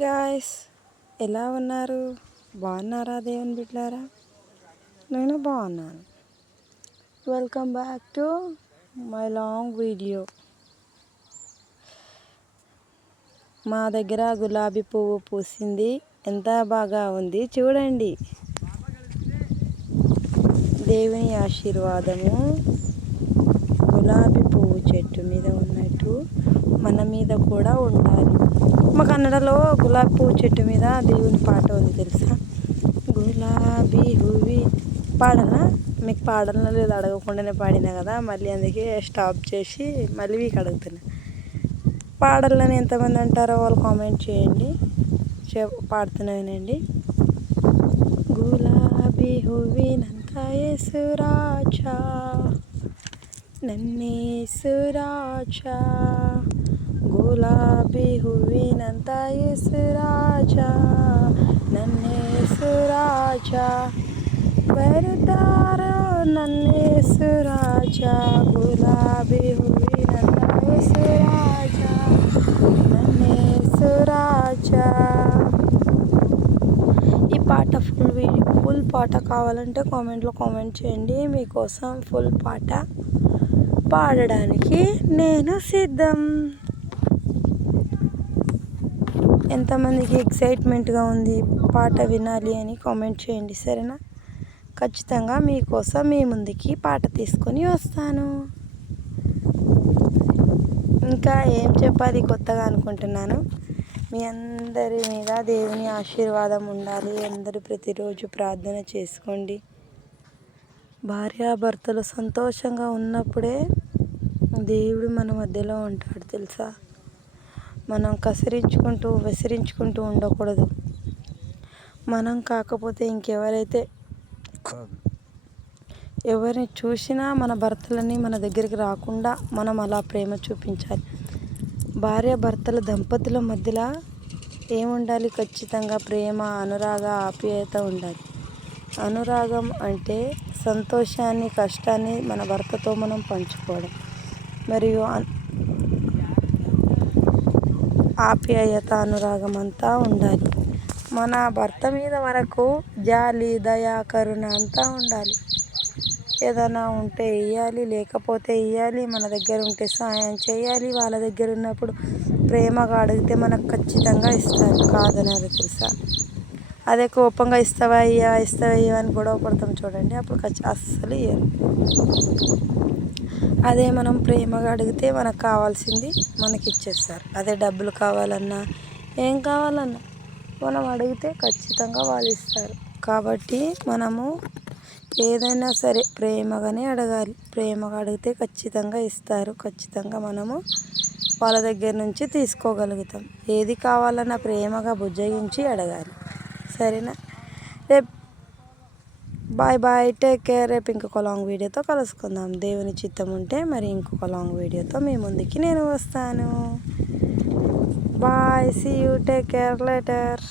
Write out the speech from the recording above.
Guys, ఎలా ఉన్నారు? బాగున్నారా దేవుని బిడ్డలారా? నేను బాగున్నాను. Welcome back to my long video. మా దగ్గర గులాబీ పువ్వు పూసింది. ఎంత బాగా ఉంది చూడండి. దేవుని ఆశీర్వాదము గులాబీ పువ్వు చెట్టు మీద ఉన్నట్టు మన మీద కూడా ఉండాలి. మా కన్నడలో గులాబీ పువ్వు చెట్టు మీద దేవుని పాట ఉంది తెలుసా? గులాబీ హువి పాడనా? మీకు పాడనా లేదు అడగకుండానే పాడినా కదా, మళ్ళీ అందుకే స్టాప్ చేసి మళ్ళీ మీకు అడుగుతున్నా. పాడాలని ఎంతమంది అంటారో వాళ్ళు కామెంట్ చేయండి. పాడుతున్నా వినండి. గులాబీ హువినంత యేసురాజా, నన్నేసురాజా, గులాబీ హువినంత యేసురాజా, నన్నేసురాజా, బరుతారో నన్నేసురాజా, గులాబీ హువినంత యేసురాజా, నన్నేసురాజా. ఈ పాట ఫుల్ పాట కావాలంటే కామెంట్లో కామెంట్ చేయండి. మీకోసం ఫుల్ పాట పాడడానికి నేను సిద్ధం. ఎంతమందికి ఎక్సైట్మెంట్గా ఉంది పాట వినాలి అని కామెంట్ చేయండి, సరేనా? ఖచ్చితంగా మీకోసం మీ ముందుకి పాట తీసుకొని వస్తాను. ఇంకా ఏం చెప్పాలి కొత్తగా అనుకుంటున్నాను. మీ అందరి మీద దేవుని ఆశీర్వాదం ఉండాలి. అందరూ ప్రతిరోజు ప్రార్థన చేసుకోండి. భార్యాభర్తలు సంతోషంగా ఉన్నప్పుడే దేవుడు మన మధ్యలో ఉంటాడు తెలుసా? మనం కసిరించుకుంటూ విసిరించుకుంటూ ఉండకూడదు. మనం కాకపోతే ఇంకెవరైతే ఎవరిని చూసినా మన భర్తలని మన దగ్గరికి రాకుండా మనం అలా ప్రేమ చూపించాలి. భార్యాభర్తల దంపతుల మధ్యలో ఏముండాలి? ఖచ్చితంగా ప్రేమ, అనురాగ, ఆప్యాయత ఉండాలి. అనురాగం అంటే సంతోషాన్ని, కష్టాన్ని మన భర్తతో మనం పంచుకోవడం. మరియు ఆప్యాయత, అనురాగం అంతా ఉండాలి. మన భర్త మీద మనకు జాలి, దయ, కరుణ అంతా ఉండాలి. ఏదైనా ఉంటే ఇవ్వాలి, లేకపోతే ఇవ్వాలి. మన దగ్గర ఉంటే సహాయం చేయాలి. వాళ్ళ దగ్గర ఉన్నప్పుడు ప్రేమగా అడిగితే మనకు ఖచ్చితంగా ఇస్తారు, కాదనరు తెలుసా? అదే కోపంగా ఇస్తావా అని గొడవ పడతాం చూడండి, అప్పుడు అస్సలు ఇవ్వరు. అదే మనం ప్రేమగా అడిగితే మనకు కావాల్సింది మనకి ఇచ్చేస్తారు. అదే డబ్బులు కావాలన్నా ఏం కావాలన్నా మనం అడిగితే ఖచ్చితంగా వాళ్ళు ఇస్తారు. కాబట్టి మనము ఏదైనా సరే ప్రేమగానే అడగాలి. ప్రేమగా అడిగితే ఖచ్చితంగా ఇస్తారు. ఖచ్చితంగా మనము వాళ్ళ దగ్గర నుంచి తీసుకోగలుగుతాం. ఏది కావాలన్నా ప్రేమగా బుజ్జగించి అడగాలి, సరేనా? రేపు బాయ్ బాయ్, టేక్ కేర్. రేపు ఇంకొక లాంగ్ వీడియోతో కలుసుకుందాం. దేవుని చిత్తం ఉంటే మరి ఇంకొక లాంగ్ వీడియోతో మీ ముందుకి నేను వస్తాను. Bye, see you, take care, later.